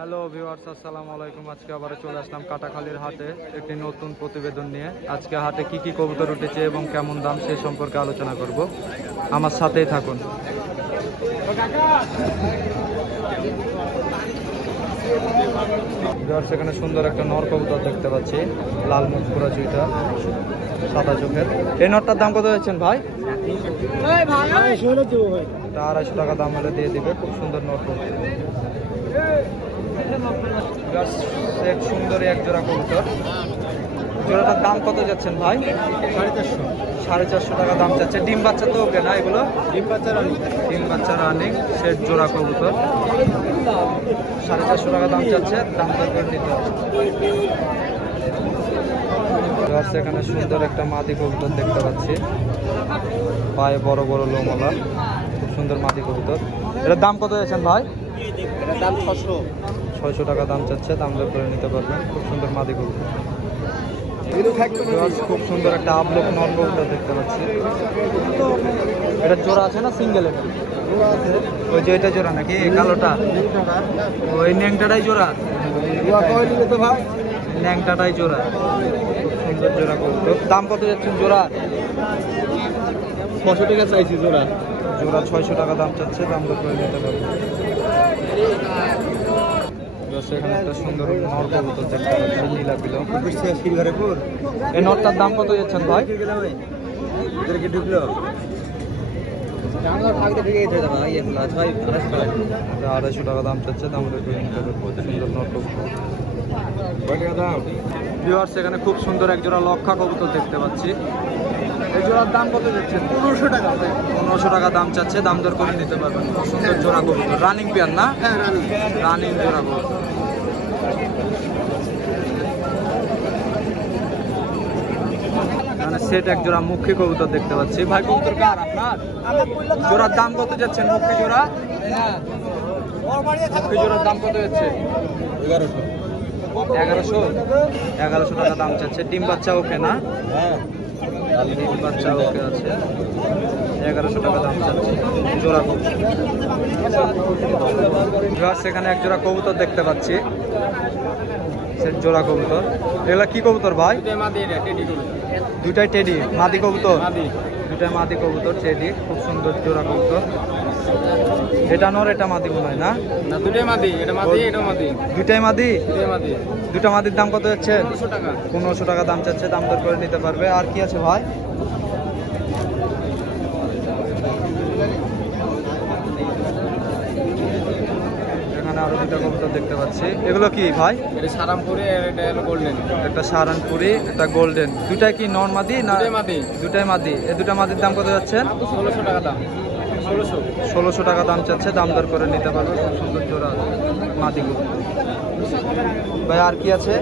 Hello viewers, আসসালামু আলাইকুম। আজকে আবার চলে আসলাম কাটাখালীর হাটে একটি নতুন প্রতিবেদন নিয়ে। আজকে হাটে কি কি কবুতর উঠেছে এবং কেমন দাম সে সম্পর্কে আলোচনা করব, আমার সাথেই থাকুন। ভিউয়ার্স, এখানে সুন্দর একটা নর কবুতর দেখতে পাচ্ছি, লাল মুখ পুরা চুইটা, সাদা চোখের। এই নরটার দাম কত যাচ্ছেন ভাই? 250 টাকা দাম হলে দিয়ে দিবে। খুব সুন্দর নর কবুতর, সুন্দরী এক জোড়া কবুতর। জোড়াটার দাম কত যাচ্ছেন ভাই? 450 টাকা দাম চাচ্ছে। ডিম বাচ্চা তো ওকে না এগুলো? ডিম বাচ্চা রানিং সেট জোড়া কবুতর, 450 টাকা দাম চাচ্ছে। দাম দর করে নিতে হবে। এখানে সুন্দর একটা মাদি কবুতর দেখতে পাচ্ছি, পায়ে বড় বড় লোমলা, খুব সুন্দর মাদি কবুতর। এটার দাম কত যাচ্ছেন ভাই? দাম 600 টাকা দাম চাচ্ছে। দাম দর করে নিতে পারবেন। খুব সুন্দর মাদি কবুতর। খুব সুন্দর একটা আপলোক নর কবুতর দেখতে পাচ্ছি। এটা জোড়া আছে না সিঙ্গেল? ওই যে এটা জোড়া নাকি কালোটা? ওই ন্যাংটাটাই জোড়া, ন্যাংটাটাই জোড়া। খুব সুন্দর জোড়া কবুতর। দাম কত যাচ্ছেন জোড়া? 600 টাকা চাইছি জোড়া। জোড়া 600 টাকা দাম চাচ্ছে। দাম দর করে নিতে পারবেন। এখানে একটা সুন্দর নর কবুতর দেখতে পাচ্ছি, নীলা পিলো। এই নরটার দাম কত যাচ্ছেন ভাই? 250 টাকা দাম চাচ্ছে। দাম দর করে নিতে পারবেন। সুন্দর নর কবুতর। ভিউয়ার্স, এখানে খুব সুন্দর এক জোড়া লক্ষা কবুতর দেখতে পাচ্ছি। এই জোড়ার দাম কত যাচ্ছেন? 1500 টাকা। 1500 টাকা দাম চাচ্ছে। দাম দর করে নিতে পারবেন। খুব সুন্দর জোড়া কবুতর, রানিং পেয়ার না? হ্যাঁ, রানিং জোড়া কবুতর। সেট এক জোড়া মুখী কবুতর দেখতে পাচ্ছি। ভাই কবুতর কার আপনার? জোড়ার দাম কত যাচ্ছেন? মুখী জোড়া, মুখী জোড়ার দাম কত যাচ্ছে? 1100 টাকা দাম চাচ্ছে। ডিম বাচ্চা ওকে না? ডিম বাচ্চা ওকে আছে। 1100 টাকা দাম চাচ্ছে জোড়া কবুতর। সেখানে এক জোড়া কবুতর দেখতে পাচ্ছি, সেট জোড়া কবুতর। এগুলা কি কবুতর ভাই? দুটাই টেডি মাদি কবুতর। দুটাই মাদি কবুতর, টেডি। খুব সুন্দর জোড়া কবুতর। এটা নর, এটা মাদি মনে হয় না? দুটাই মাদি, এটা মাদি, এটা মাদি। দুটাই মাদি? দুটাই মাদি। দুটা মাদির দাম কত যাচ্ছে? 1500 টাকা। 1500 টাকা দাম চাচ্ছে। দাম দর করে নিতে পারবে। আর কি আছে ভাই? এখানে আরো দুটা কবুতর দেখতে পাচ্ছি। এগুলো কি ভাই? এটা সারামপুরি আর এটা হলো গোল্ডেন। একটা সারানপুরি, একটা গোল্ডেন। দুটাই কি নর মাদি না? দুটাই মাদি। দুটাই মাদি। এই দুটা মাদির দাম কত যাচ্ছেন? 1600 টাকা দাম। 1600 টাকা দাম চাচ্ছে। দাম দর করে নিতে পারবে। খুব সুন্দর জোড়া মাদি কবুতর। ভাই আর কি আছে?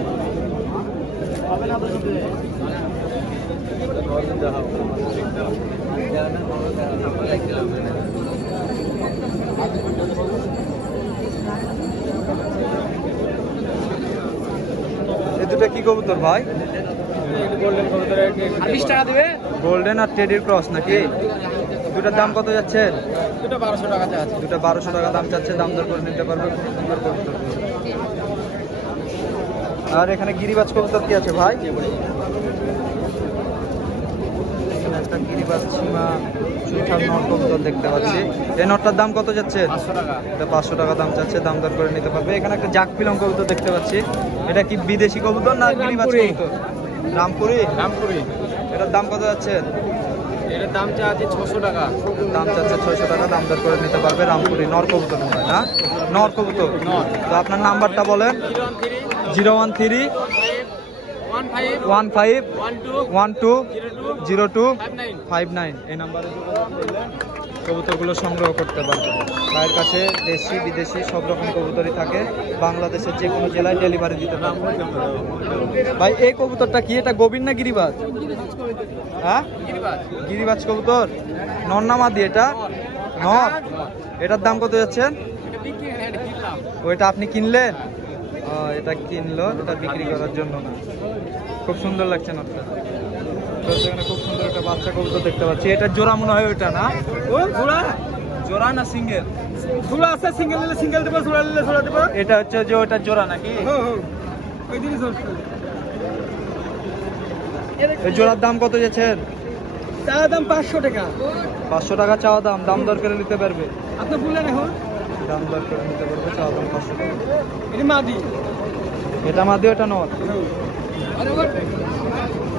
এই দুটা কি কবুতর ভাই? গোল্ডেন কবুতর 20 টাকা দিবে। গোল্ডেন আর টেডির ক্রস নাকি? দুটার দাম কত যাচ্ছে? দুটো 1200 টাকা চাচ্ছে। দুটা 1200 টাকা দাম চাচ্ছে। দাম দর করে নিতে পারবে। খুব সুন্দর কবুতর। আর এখানে গিরিবাজ কবুতর কি আছে ভাই? এখানে একটা গিরিবাজ সীমা সুঠার নর কবুতর দেখতে পাচ্ছি। এই নরটার দাম কত যাচ্ছে? 500 টাকা। এটা 500 টাকা দাম চাচ্ছে। দাম দর করে নিতে পারবে। এখানে একটা জাক পিলং কবুতর দেখতে পাচ্ছি। এটা কি বিদেশি কবুতর না গিরিবাজ কবুতর? রামপুরি। এটার দাম কত যাচ্ছে? এটার দাম চাচ্ছে 600 টাকা। দাম চাচ্ছে 600 টাকা। দাম দর করে নিতে পারবে। রামপুরি নর কবুতর মনে হয় না? নর কবুতর। তো আপনার নাম্বারটা বলেন। 013 15 12 02 59। এই নাম্বারে কবুতরগুলো সংগ্রহ করতে পারবেন। ভাইয়ের কাছে দেশি বিদেশি সব রকম কবুতরই থাকে। বাংলাদেশের যে কোনো জেলায় ডেলিভারি দিতে পারবে। ভাই এই কবুতরটা কি? এটা গোবিন না গিরিবাজ? হ্যাঁ, গিরিবাজ কবুতর। নর না মাদি? এটা নর। এটার দাম কত যাচ্ছেন? ওইটা আপনি কিনলেন? এটা কিনলো, এটা বিক্রি করার জন্য না। খুব সুন্দর লাগছে নরটা। সেখানে খুব সুন্দর একটা বাচ্চা কবুতর দেখতে পাচ্ছি। এটা জোড়া মনে হয় ওইটা না? জোড়া না সিঙ্গেল? ঝুলা আছে, সিঙ্গেল নিলে সিঙ্গেল দেবো, ঝুলা নিলে ঝুলা দেবো। এটা হচ্ছে যে ওটা জোড়া নাকি? ওই জিনিস হচ্ছে এই জোড়ার দাম কত যাচ্ছেন? চাওয়া দাম 500 টাকা। 500 টাকা চাওয়া দাম, দাম দর করে নিতে পারবে? আপনি বললেন এখন দাম দর করে নিতে পারবে, চাওয়া দাম 500 টাকা। এটা মাদি। এটা মাদি, ওটা নর।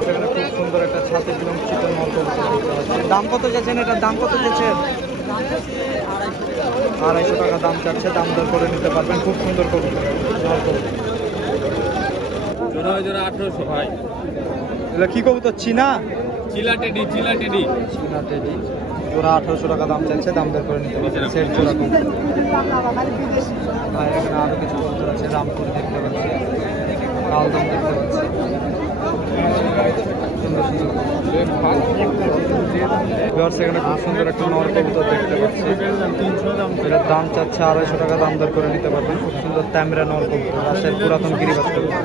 এখানে খুব সুন্দর একটা ছাতি বিলম্বিত নর কবুতর দেখতে পাচ্ছি। দাম কত যাচ্ছেন? এটার দাম কত যাচ্ছেন? 250 টাকা দাম চাচ্ছে, দাম দর করে নিতে পারবেন। খুব সুন্দর কবুতর, নর কবুতর। জোড়া জোড়া 1800 ভাই। এগুলো কি কবুতর? চীনা? চিলা টেডি, চিলা টেডি। চীনা টেডি। জোড়া 1800 টাকা দাম চাচ্ছে, দাম দর করে নিতে পারবেন। সেট জোড়া কবুতর। আর এখানে আরো কিছু কবুতর আছে, রামপুর দেখতে পাচ্ছি, কালদম দেখতে পাচ্ছি। সুন্দর সুন্দর ভিউয়ার্স, এখানে খুব সুন্দর একটা নর কবুতর দেখতে পাচ্ছি। এটার দাম চাচ্ছে 250 টাকা, দাম দর করে নিতে পারবেন। খুব সুন্দর ট্যামরা নর কবুতর, রাজশাহীর পুরাতন গিরিবাজ কবুতর।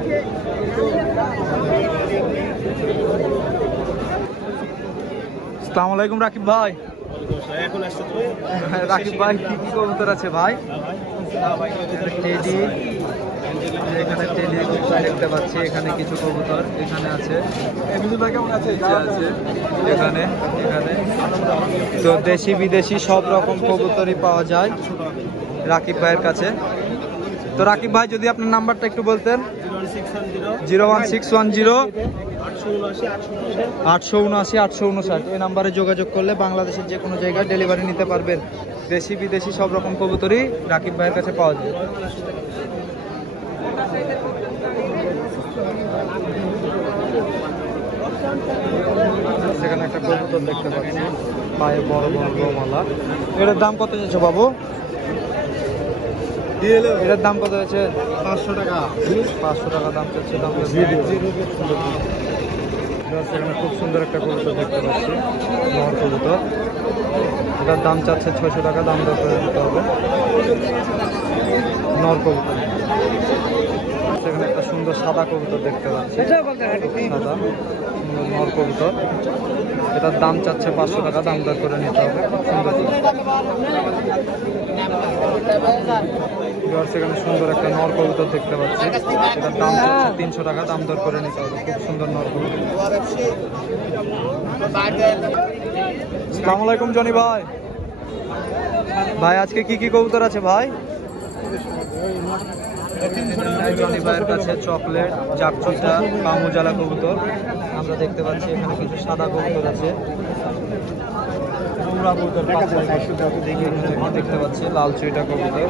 আসসালামু আলাইকুম রাকিব ভাই। রাকিব ভাই, কি কি কবুতর আছে ভাই? টেডি, এখানে টেডি কবুতর দেখতে পাচ্ছি, এখানে কিছু কবুতর এখানে আছে, আছে এখানে এখানে তো দেশি বিদেশি সব রকম কবুতরই পাওয়া যায় রাকিব ভাইয়ের কাছে। তো রাকিব ভাই, যদি আপনার নাম্বারটা একটু বলতেন। 01610 879 859। এই নাম্বারে যোগাযোগ করলে বাংলাদেশের যে কোনো জায়গায় ডেলিভারি নিতে পারবেন। দেশি বিদেশি সব রকম কবুতরই রাকিব ভাইয়ের কাছে পাওয়া যায়। সেখানে একটা কবুতর দেখতে পাচ্ছি, পায়ে বড় বড় গোমালা। এটার দাম কত যাচ্ছে বাবু? এটার দাম কত হয়েছে? 500 টাকা। 500 টাকা দাম চাচ্ছে, দাম সেখানে খুব সুন্দর একটা কবুতর দেখতে পাচ্ছি, নর কবুতর। এটার দাম চাচ্ছে 600 টাকা, দাম দর করে দিতে হবে। নর কবুতর। সেখানে একটা সুন্দর সাদা কবুতর দেখতে পাচ্ছি, সাদা সুন্দর নর কবুতর। এটার দাম চাচ্ছে 500 টাকা, দাম দর করে নিতে হবে। খুব সুন্দর। সেখানে সুন্দর একটা নর কবুতর দেখতে পাচ্ছি, এটার দাম চাচ্ছে 300 টাকা, দাম দর করে নিতে হবে। খুব সুন্দর নর কবুতর। আসসালামু আলাইকুম জনি ভাই। ভাই, আজকে কি কি কবুতর আছে ভাই? জনি ভাইয়ের কাছে চকলেট, জাকচুটা, পামুজালা কবুতর আমরা দেখতে পাচ্ছি। এখানে কিছু সাদা কবুতর আছে, দেখতে পাচ্ছি লাল চুইটা কবুতর।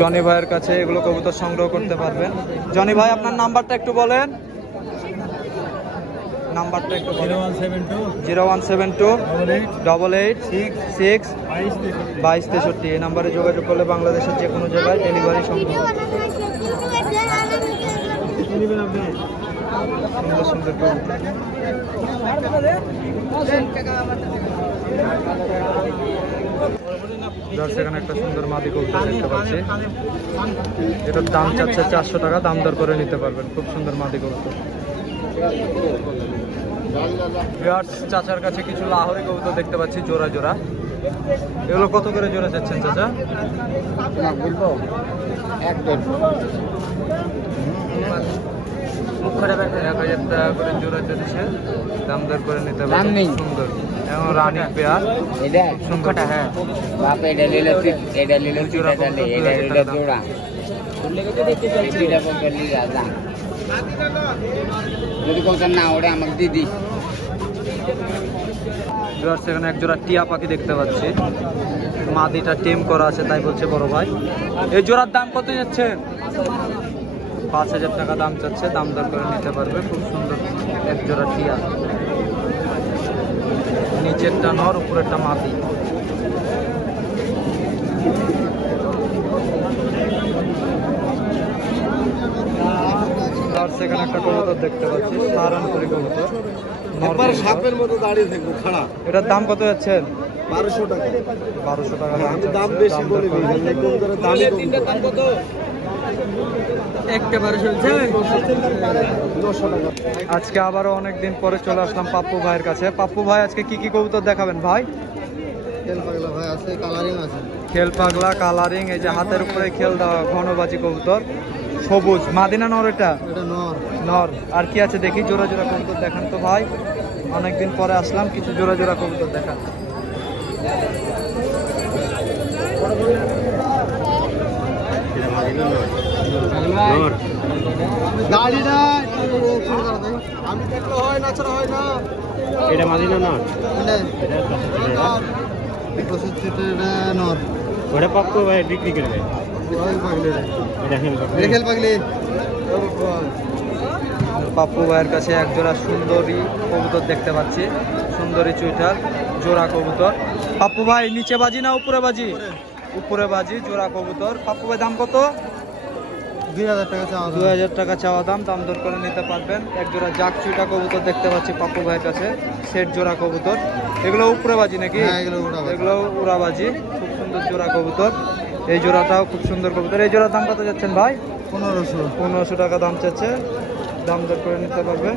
জনি ভাইয়ের কাছে এগুলো কবুতর সংগ্রহ করতে পারবেন। জনি ভাই, আপনার নাম্বারটা একটু বলেন। নাম্বারটা একটু বলেন। 0172 88 6 22 63। এই নাম্বারে যোগাযোগ করলে বাংলাদেশের যে কোনো জায়গায় ডেলিভারি সম্ভব। সুন্দর সুন্দর কবুতর। সেখানে একটা সুন্দর মাদি কবুতর দেখতে পাচ্ছি, এটার দাম চাচ্ছে 400 টাকা, দাম দর করে নিতে পারবেন। খুব সুন্দর মাদি কবুতর। চাচার কাছে কিছু লাহোরি কবুতর দেখতে পাচ্ছি, জোড়া জোড়া। এগুলো কত করে জোড়া চাচ্ছেন চাচা? বলবো 1.5 1000 টাকা করে জোড়া চলছে, দাম দর করে নিতে পারবেন। সুন্দর এবং রানিং পেয়ার। এটা সংখ্যাটা, হ্যাঁ বাপ, এটা লিলো ঠিক, এটা লিলো ঠিক, এটা লিলো জোড়া। যদি কোনটা না ওটা আমাকে দিদি। সেখানে এক জোড়া টিয়া পাখি দেখতে পাচ্ছি, মাদিটা টেম করা আছে তাই বলছে বড় ভাই। এই জোড়ার দাম কত যাচ্ছে? 5000 টাকা দাম চাচ্ছে, দাম দর করে নিতে পারবে। খুব সুন্দর এক জোড়া টিয়া, নিচেরটা নর, উপরেরটা মাদি। আর সেখানে একটা কবুতর দেখতে পাচ্ছি, সাহারানপুরি কবুতর, সাপের মতো দাঁড়িয়ে থাকবো খারাপ। এটার দাম কত যাচ্ছে? 1200 টাকা। 1200 টাকা আমি দাম বেশি বলি, দাম কত? আজকে আবারও অনেকদিন পরে চলে আসলাম পাপ্পু ভাইয়ের কাছে। পাপ্পু ভাই আজকে কি কি কবুতর দেখাবেন ভাই? ভাই আছে, কালারিং আছে, খেল পাগলা, কালারিং, এই যে হাতের উপরে খেল দেওয়া ঘনবাজি কবুতর, সবুজ মাদিনা নর, এটা এটা নর। নর। আর কি আছে দেখি, জোড়া জোড়া কবুতর দেখান তো ভাই, অনেকদিন পরে আসলাম, কিছু জোড়া জোড়া কবুতর দেখান। গাড়িটা আমি দেখতে হয় না, ছাড়া হয় না। এটা মাদিনা না, নর ওটা পাপ্পু ভাই বিক্রি করবে। এটা খেল পাগলি। পাপ্পু ভাইয়ের কাছে এক জোড়া সুন্দরী কবুতর দেখতে পাচ্ছি, সুন্দরী চুইটার জোড়া কবুতর। পাপ্পু ভাই নিচে বাজি না উপরে বাজি? উপরে বাজি, জোড়া কবুতর। পাপ্পু ভাই দাম কত? 2000 টাকা চাওয়া। 2000 টাকা চাওয়া দাম, দাম দর করে নিতে পারবেন। এক জোড়া জাক চুইটা কবুতর দেখতে পাচ্ছি পাপ্পু ভাইয়ের কাছে, সেট জোড়া কবুতর। এগুলো উপরে বাজি নাকি? এগুলো উড়াবাজি, খুব সুন্দর জোড়া কবুতর। এই জোড়াটাও খুব সুন্দর কবুতর। এই জোড়ার দাম কত যাচ্ছেন ভাই? 1500 টাকা দাম চাচ্ছে, দাম দর করে নিতে পারবে।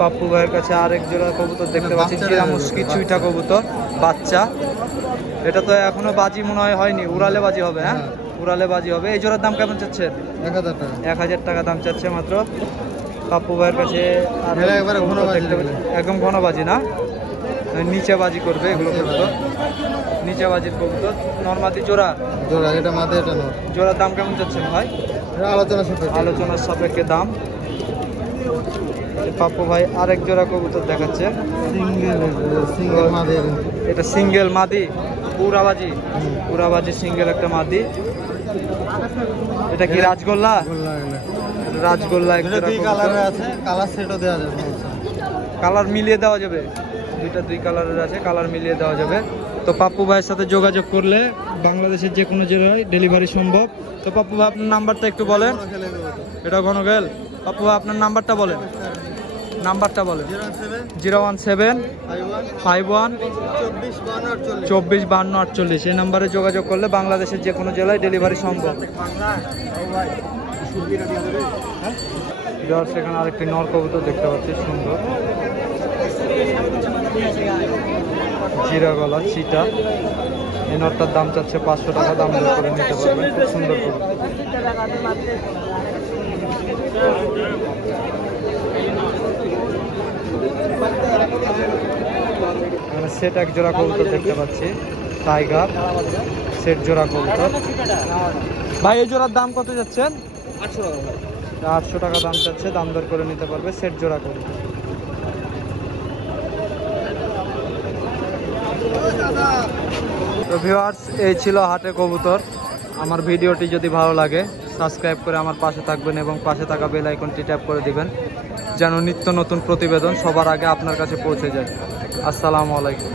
পাপ্পু ভাইয়ের কাছে আরেক জোড়া কবুতর দেখতে পাচ্ছি, চিরা মুশকি চুইটা কবুতর, বাচ্চা। এটা তো এখনো বাজি মনে হয় হয়নি, উড়ালে বাজি হবে। হ্যাঁ, উড়ালে বাজি হবে। এই জোড়ার দাম কেমন চাচ্ছে? 1000 টাকা দাম চাচ্ছে মাত্র পাপ্পু ভাইয়ের কাছে। একদম ঘন বাজি না, নিচে বাজি করবে এগুলো কবুতর, নিচে বাজির কবুতর। নরমাদি জোড়া, এটা মাঝে, এটা নর। জোড়ার দাম কেমন চাচ্ছেন ভাই? আলোচনার সাপেক্ষে দাম। পাপ্পু ভাই আরেক জোড়া কবুতর দেখাচ্ছে, সিঙ্গেল মাঝে। এটা সিঙ্গেল মাদি, উড়াবাজি, উড়াবাজি সিঙ্গেল একটা মাদি। এটা কি রাজগোল্লা? রাজগোল্লা। কালার সেটও দেওয়া যাবে, কালার মিলিয়ে দেওয়া যাবে, দুইটা দুই কালারের আছে, কালার মিলিয়ে দেওয়া যাবে। তো পাপ্পু ভাইয়ের সাথে যোগাযোগ করলে বাংলাদেশের যে কোনো জেলায় ডেলিভারি সম্ভব। তো পাপ্পু ভাই আপনার নাম্বারটা একটু বলেন। এটা ঘনগেল। পাপ্পু ভাই আপনার নাম্বারটা বলেন, নাম্বারটা বলেন। 01751 245248। এই নাম্বারে যোগাযোগ করলে বাংলাদেশের যে কোনো জেলায় ডেলিভারি সম্ভব। সেখানে আরেকটি নর কবুতর দেখতে পাচ্ছি, সুন্দর জিরা গলা চিটা। এই নরটার দাম চাচ্ছে 500 টাকা, দাম দর করে নিতে পারবেন, খুব সুন্দর কবুতর। সেট এক জোড়া কবুতর দেখতে পাচ্ছি, টাইগার সেট জোড়া কবুতর। ভাই এই জোড়ার দাম কত যাচ্ছেন? 800 টাকা দাম চাচ্ছে, দাম দর করে নিতে পারবে, সেট জোড়া কবুতর। তো ভিউয়ার্স, এই ছিল হাটে কবুতর। আমার ভিডিওটি যদি ভালো লাগে সাবস্ক্রাইব করে আমার পাশে থাকবেন এবং পাশে থাকা বেল আইকনটি ট্যাপ করে দিবেন, যেন নিত্য নতুন প্রতিবেদন সবার আগে আপনার কাছে পৌঁছে যায়। আসসালামু আলাইকুম।